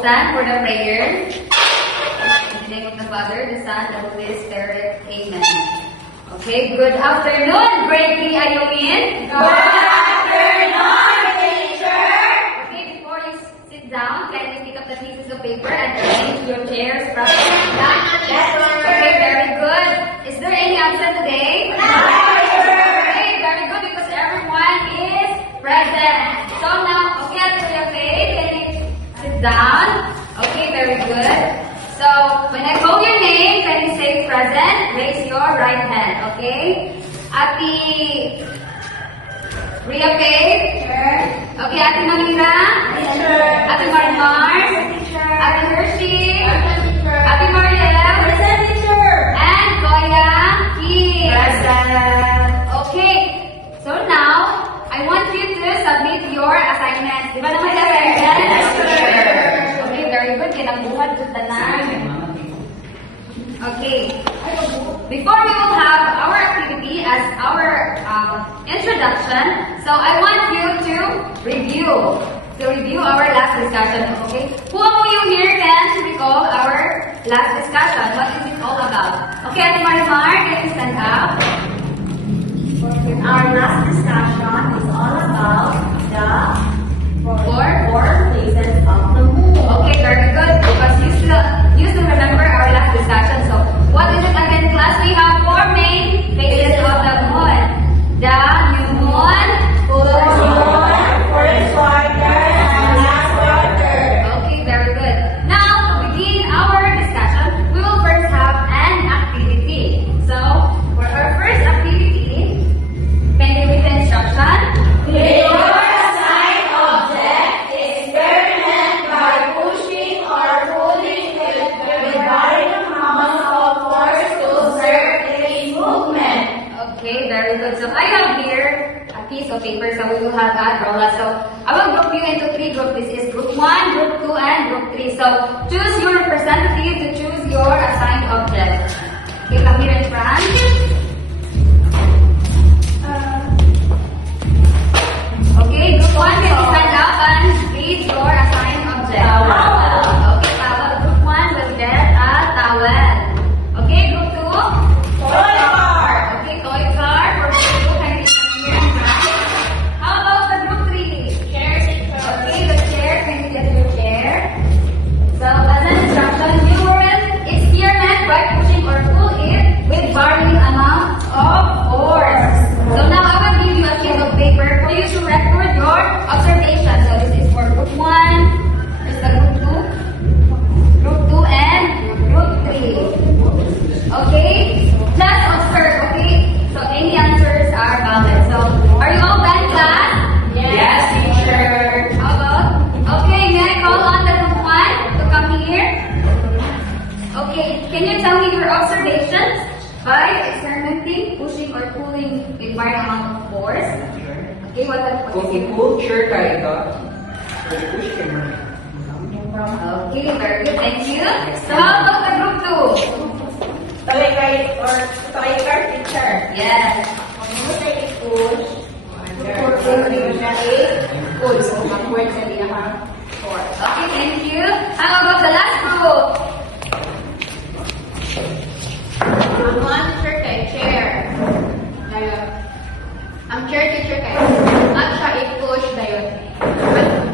all stand for the prayer. In the name of the Father, the Son, and the Holy Spirit. Amen. Okay, good afternoon, grade 3 Ayungin. Good afternoon, teacher. Okay, before you sit down, kindly pick up the pieces of paper and arrange your chairs properly. Okay, very good. Is there any absent today? Okay, very good because everyone is present. So now, okay, after your faith, can you sit down? Okay, very good. So, when I call your name, can you say present? Raise your right hand, okay? Ati Ria Faith? Teacher. Okay, Ati Manira? Teacher. Ati Marimar? Teacher. Ati Hershey? Teacher. Ati Mariel? Present, teacher. And Koya Kim? Present. Okay, so now, I want you to submit your assignments. Di ba naman assignments? Yes, teacher. Okay, very good. Kinangbuhat sa tanan. Okay. Before we will have our activity as our introduction, so I want you to review our last discussion. Okay. Who among you here can recall our last discussion? What is it all about? Okay, Ate Marimar, can you stand up? Our last discussion is all about the four places of the moon. Okay, very good. Because you still remember our last discussion. So, what is it again, class? We have 4 main phases of the moon. The new moon, Full moon, first quarter, and last quarter. Okay, very good. Now, to begin our discussion, we will first have an activity. So, for our first activity, can you read the instruction? Your assigned object experiment by pushing or pulling it with varying amounts of force to observe its movement. Okay, very good. So I have here a piece of paper, so we will have that roll. So I will group you into 3 groups. This is group 1, group 2, and group 3. So choose your representative to choose your assigned object. Okay, come here in front. Okay, group 1, can you stand up and read your assigned object? Towel. Okay, towel. Group 1 will get a towel. Okay, group 2. Toy car. Okay, toy car for group 2. Can you come here and try? How about the group 3? Chair, teacher. Okay, the chair. Can you get your chair? So, as an instruction, you will experiment by pushing or pull it with varying amounts of force. So now I will give you a sheet of paper for you to record your observation. So this is for group 1, this is the group 2, and group 3. Okay? Just observe, okay? So any answers are valid. So are you all done, class? Yes, teacher. How about? Okay, may I call on the group 1 to come here? Okay, can you tell me your observations by experimenting, pushing or pulling with varying amount of force? Okay, what Kung is it? i-pull, sure ka ito. Push ka mo. Okay, very good. Thank you. So how about the group 2? Toy car, teacher. Yes. Kung mo sa i-push, pull. So, backward sa pinaka-force. Okay, thank you. How about the last group? Ang one teacher kay chair. Dayo. Ang chair teacher kay at siya i-push dayo.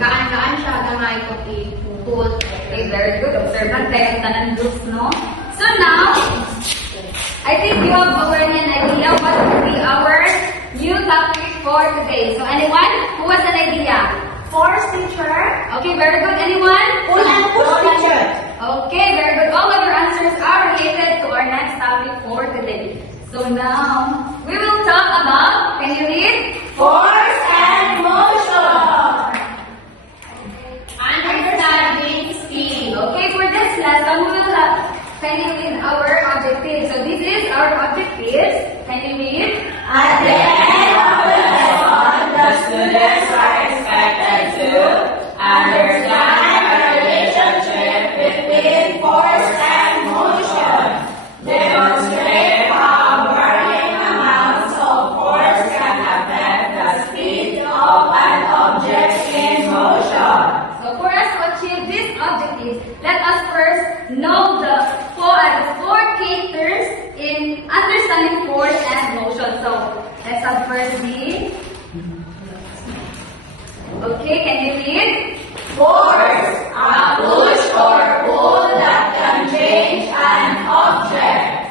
Kaan siya gamay ko i-pull. Okay, very good. Observant kayo ang tanan groups, no? So now, I think you have already an idea what will be our new topic for today. So anyone who has an idea? Force teacher. Okay, very good. Anyone? Pull and push teacher. Okay, very good. All of your answers are related to our next topic for today. So now, we will talk about, can you read? Force and motion. Understanding speed. Okay, for this lesson, we will have, can you read our objectives? So this is our objectives. Can you read? At the end of the lesson, the students are expected to understand the relationship between force and motion, demonstrate how varying amounts of force can affect the speed of an object in motion. So for us to achieve this objective, Let's have first read. Okay, can you read? Force, a push or pull that can change an object.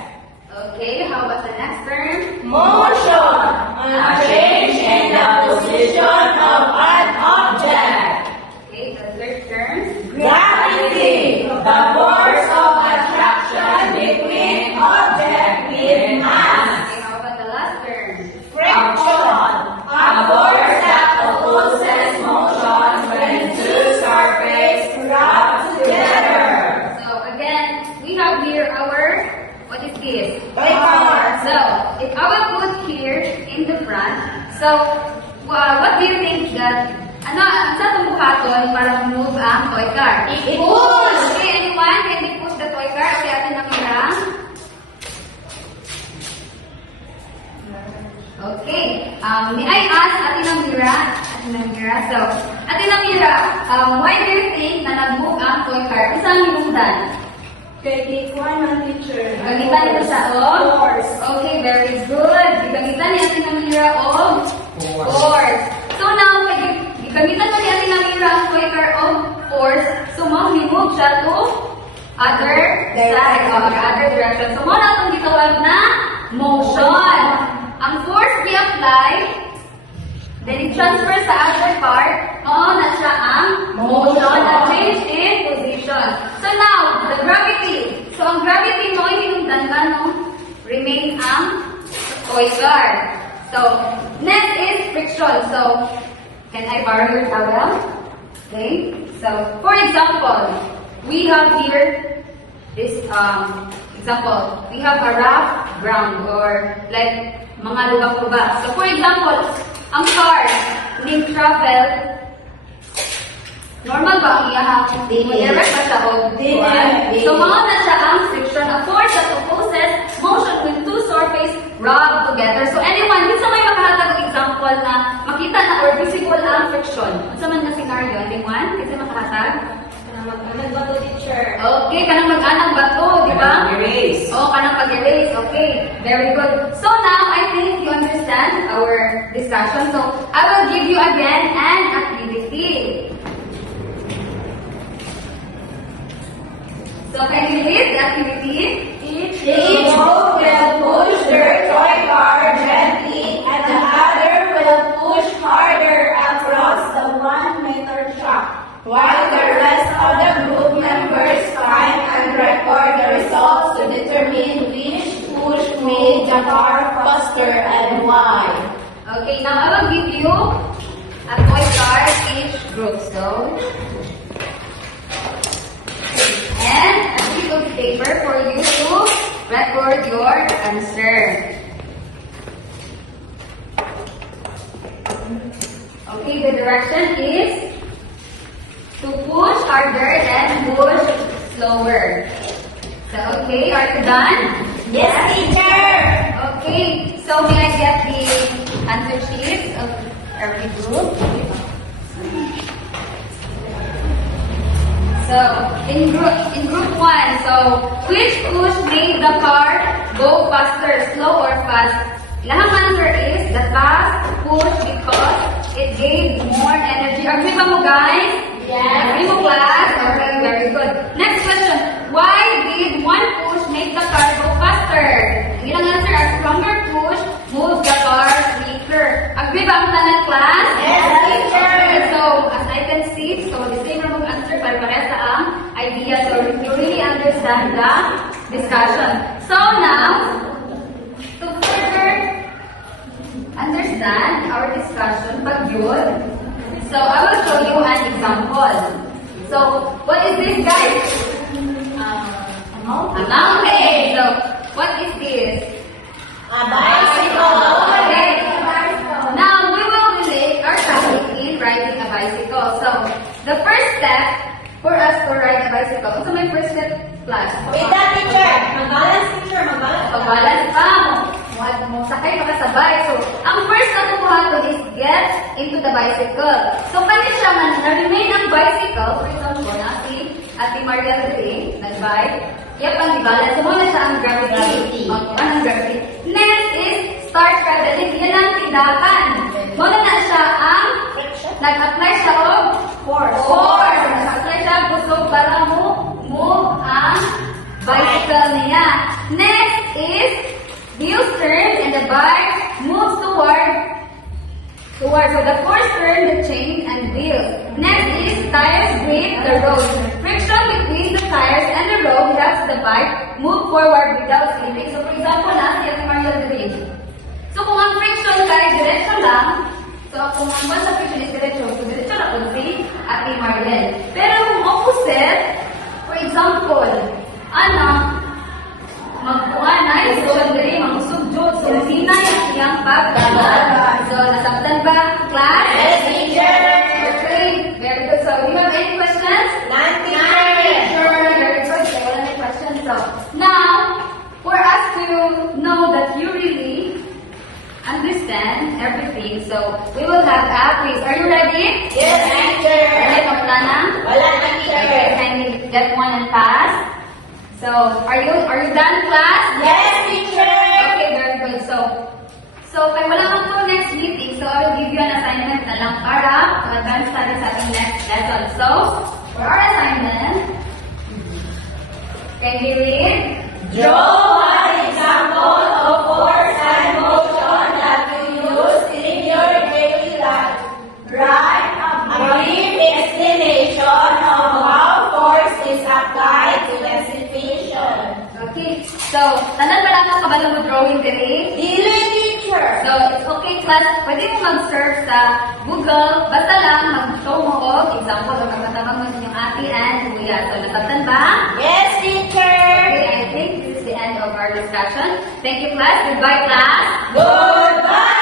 Okay, how about the next term? Motion, a change in the position of an object. Okay, the third term. Gravity, the force of attraction between objects with mass. Okay, how about the last term? Friction, a force that opposes motion when two surfaces rub together. So again, we have here our, what is this? Paper. So, if I will put here in the front, so, what do you think that, ano, sa itong buhaton para move ang toy car? I-push! Okay, anyone? Can we push the toy car? Okay, atin ang mirang. Okay, may I ask Ate Namira? So, Ate Namira, why do you think na nag-move ang toy car? Kung saan minundan? Kay Kwan ang teacher. Gamitan nito sa o? Force. Okay, very good. Gamitan ni Ate Namira o force. So now, gamitan mo ni Ate Namira ang toy car o force. So, move siya to other side or other direction. So, mo na itong gitawag na motion. Ang force we apply, then it transfers sa other part, na siya ang motion, a change in position. So now, the gravity. So ang gravity mo, hinundan ka, no? Remain ang toy car. So, next is friction. So, can I borrow your towel? Okay. So, for example, we have here this example. We have a rough ground or like mga lubak-lubak. So, for example, ang car, ning travel, normal ba ang iyahang? Direct ba siya o? So, mga na siya ang friction, a force that opposes motion when two surfaces rub together. So, anyone, minsan may makahatag example na makita na or visible ang friction. Unsa man na scenario? Anyone? Kasi makahatag? Nagbato teacher. Okay, kanang mag-anang bato, di ba? Erase. Oh, kanang pag-erase. Okay, very good. So now, I think you understand our discussion. So, I will give you again an activity. So, can you read the activity? Each boat will push their toy car gently and the other will push harder across the 1 meter track. While the rest of the group members time and record the results to determine which push made the car faster and why. Okay, now I will give you a toy card each group. So, and a piece of paper for you to record your answer. Okay, the direction is to push harder and push slower. So, okay, are you done? Yes, teacher! Okay, so may I get the answer sheets of every group? So, in group 1, so which push made the car go faster, slow or fast? Lahang answer is the fast push because it gave more energy. Agree ba mo guys? Yes. Agree mo class? Okay, very good. Next question. Why did one push make the car go faster? Ang ilang answer, a stronger push moves the car quicker. Agree ba ang tanan class? Yes, teacher. So, as I can see, so the same number of answer pare-pares sa ang idea. So, you really understand the discussion. So now, to further understand our discussion, pag yun, so I will show you an example. So, what is this, guys? A mountain. So, what is this? A bicycle. Okay. Now, we will relate our topic in riding a bicycle. So, the first step for us to ride a bicycle. So, my first step, class. Wait that, teacher. Mag-balance, teacher. Mag-balance. Pag-balance pa mo sakay ka sabay. So, ang first na tubuhaton is get into the bicycle. So, kaya siya man, na-remain ang bicycle, for example, na si Ate Maria today, nag-bike, yep, ang balance. So, muna siya ang gravity. Gravity. Ang gravity. Next is start traveling. Yan ang force. So the force turns the chain and wheels. Next is tires grip the road. Friction between the tires and the road helps the bike move forward without slipping. So for example, si Ate Mariel Green. So kung ang friction kahit diretso lang, so kung ang sa friction is diretso, so diretso na kung si Ate Mariel. Pero kung opposite, for example, magkuha na, isusod diri, magsugjod, so sina yung iyang pagdalan. So, nasabtan ba, class? Yes, teacher. Okay, very good. So, do you have any questions? None, Very teacher. good. So, wala na questions. So, now, for us to know that you really understand everything, so we will have a quiz. Are you ready? Yes, teacher. Ready, Kaplana? Wala na, teacher. Okay, kindly get one and pass. So, are you done, class? Yes, teacher. Okay, very good. So kaya wala kang to next meeting, so I will give you an assignment na lang para to advance study sa ating next lesson. So, for our assignment, can you read? Draw one example of force and motion that you use in your daily life. Write a brief explanation of how force is applied to the situation. Okay. So, tanan ba lang ang kabalo mo drawing diri? Dili, teacher. So, it's okay, class. Pwede mo mag-search sa Google. Basta lang, mag-show mo og example o magkatabang mo sa inyong ate and kuya. So, nasabtan ba? Yes, teacher. Okay, I think this is the end of our discussion. Thank you, class. Goodbye, class. Goodbye.